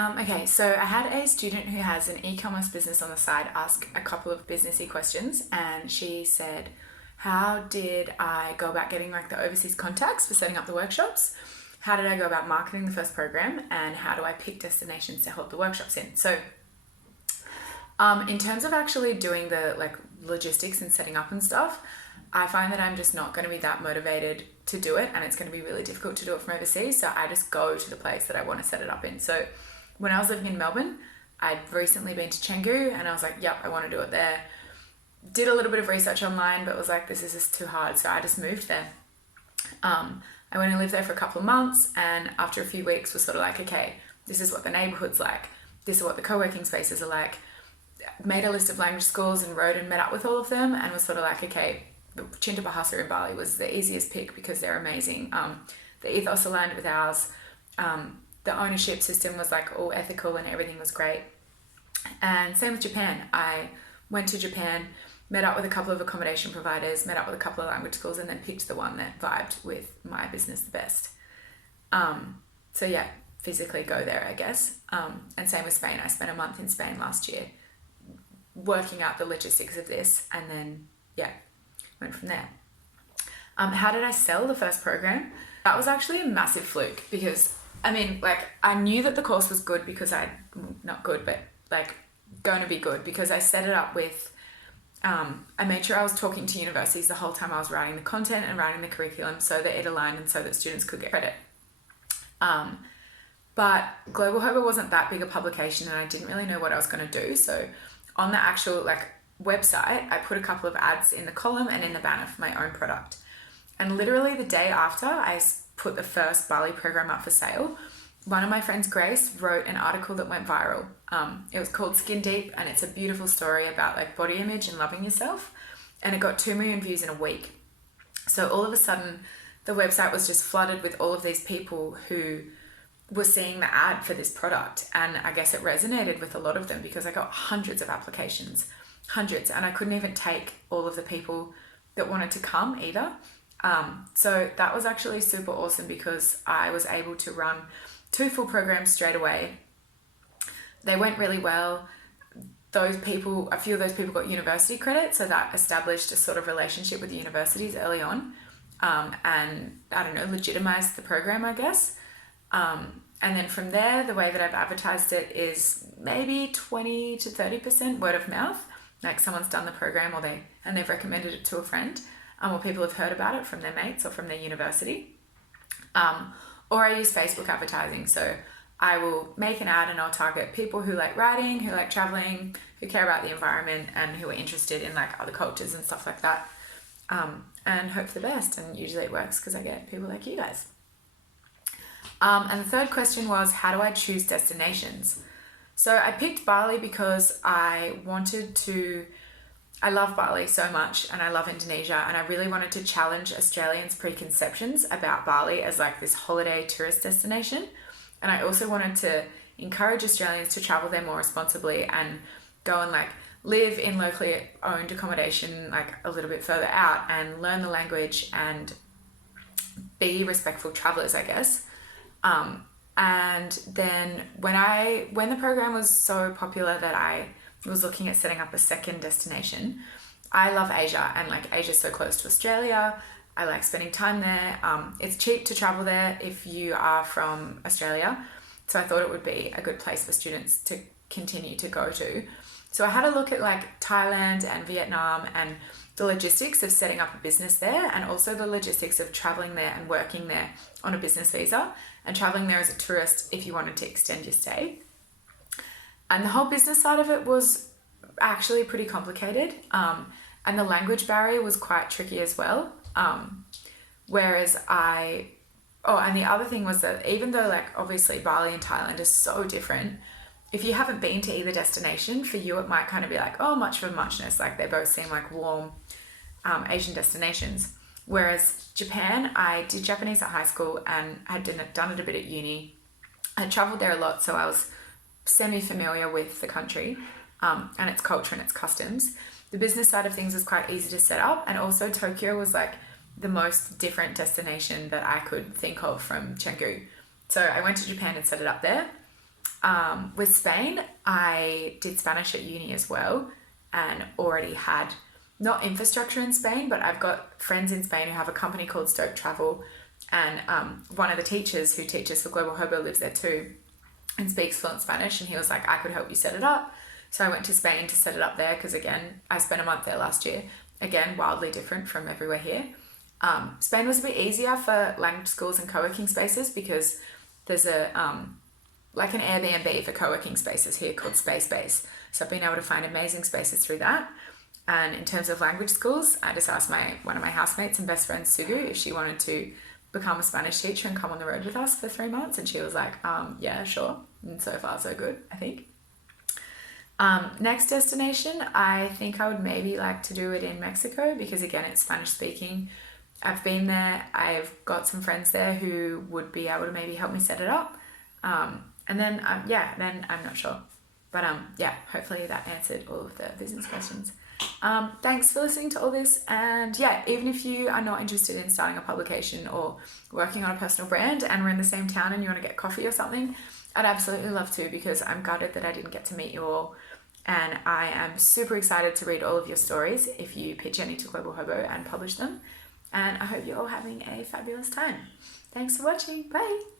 Okay, so I had a student who has an e-commerce business on the side ask a couple of businessy questions, and she said, how did I go about getting like the overseas contacts for setting up the workshops? How did I go about marketing the first program? And how do I pick destinations to hold the workshops in? So in terms of actually doing the like logistics and setting up and stuff, I find that I'm just not going to be that motivated to do it, and it's going to be really difficult to do it from overseas. So I just go to the place that I want to set it up in. So when I was living in Melbourne, I'd recently been to Canggu and I was like, yep, I want to do it there. Did a little bit of research online, but was like, this is just too hard. So I just moved there. I went and lived there for a couple of months, and after a few weeks was sort of like, okay, this is what the neighborhood's like. This is what the co-working spaces are like. Made a list of language schools and rode and met up with all of them, and was sort of like, okay, Cinta Bahasa in Bali was the easiest pick because they're amazing. The ethos aligned with ours. The ownership system was like all ethical and everything was great. And same with Japan. I went to Japan, met up with a couple of accommodation providers, met up with a couple of language schools, and then picked the one that vibed with my business the best. So yeah, physically go there, I guess. And same with Spain. I spent a month in Spain last year working out the logistics of this, and then yeah, went from there. How did I sell the first program? That was actually a massive fluke because I mean, like, I knew that the course was good because not good, but like going to be good because I set it up with, I made sure I was talking to universities the whole time I was writing the content and writing the curriculum so that it aligned and so that students could get credit. But Global Hobo wasn't that big a publication and I didn't really know what I was going to do. So on the actual like website, I put a couple of ads in the column and in the banner for my own product. And literally the day after I put the first Bali program up for sale, one of my friends, Grace, wrote an article that went viral. It was called Skin Deep, and it's a beautiful story about like body image and loving yourself. And it got 2 million views in a week. So all of a sudden, the website was just flooded with all of these people who were seeing the ad for this product. And I guess it resonated with a lot of them because I got hundreds of applications, hundreds, and I couldn't even take all of the people that wanted to come either. So that was actually super awesome because I was able to run 2 full programs straight away. They went really well. A few of those people got university credit, so that established a sort of relationship with the universities early on, and I don't know, legitimized the program, I guess. And then from there, the way that I've advertised it is maybe 20 to 30% word of mouth, like someone's done the program and they've recommended it to a friend. Or people have heard about it from their mates or from their university. Or I use Facebook advertising. So I will make an ad and I'll target people who like writing, who like traveling, who care about the environment, and who are interested in like other cultures and stuff like that. And hope for the best. And usually it works because I get people like you guys. And the third question was, how do I choose destinations? So I picked Bali because I love Bali so much and I love Indonesia, and I really wanted to challenge Australians' preconceptions about Bali as like this holiday tourist destination. And I also wanted to encourage Australians to travel there more responsibly and go and like live in locally owned accommodation like a little bit further out and learn the language and be respectful travelers, I guess. And then when the program was so popular that I was looking at setting up a second destination, I love Asia, and like Asia's so close to Australia. I like spending time there. It's cheap to travel there if you are from Australia. So I thought it would be a good place for students to continue to go to. So I had a look at like Thailand and Vietnam and the logistics of setting up a business there, and also the logistics of traveling there and working there on a business visa, and traveling there as a tourist if you wanted to extend your stay. And the whole business side of it was actually pretty complicated. And the language barrier was quite tricky as well. And the other thing was that even though like obviously Bali and Thailand are so different, if you haven't been to either destination, for you it might kind of be like, oh, much of a muchness. Like they both seem like warm Asian destinations. Whereas Japan, I did Japanese at high school and had done it a bit at uni. I traveled there a lot, so I was semi-familiar with the country and its culture and its customs. The business side of things was quite easy to set up, and also Tokyo was like the most different destination that I could think of from Chengdu. So I went to Japan and set it up there. With Spain, I did Spanish at uni as well and already had not infrastructure in Spain, but I've got friends in Spain who have a company called Stoke Travel, and one of the teachers who teaches for Global Hobo lives there too and speaks fluent Spanish, and he was like, I could help you set it up. So I went to Spain to set it up there because, again, I spent a month there last year. Again, wildly different from everywhere here. Spain was a bit easier for language schools and co-working spaces because there's like an Airbnb for co-working spaces here called Space Base. So I've been able to find amazing spaces through that. And in terms of language schools, I just asked one of my housemates and best friend, Sugu, if she wanted to become a Spanish teacher and come on the road with us for 3 months. And she was like, yeah, sure. And so far, so good, I think. Next destination, I think I would maybe like to do it in Mexico because, again, it's Spanish speaking. I've been there. I've got some friends there who would be able to maybe help me set it up. And then I'm not sure. But yeah, hopefully that answered all of the business questions. Thanks for listening to all this. And yeah, even if you are not interested in starting a publication or working on a personal brand and we're in the same town and you want to get coffee or something, I'd absolutely love to, because I'm gutted that I didn't get to meet you all. And I am super excited to read all of your stories if you pitch any to Global Hobo and publish them. And I hope you're all having a fabulous time. Thanks for watching. Bye.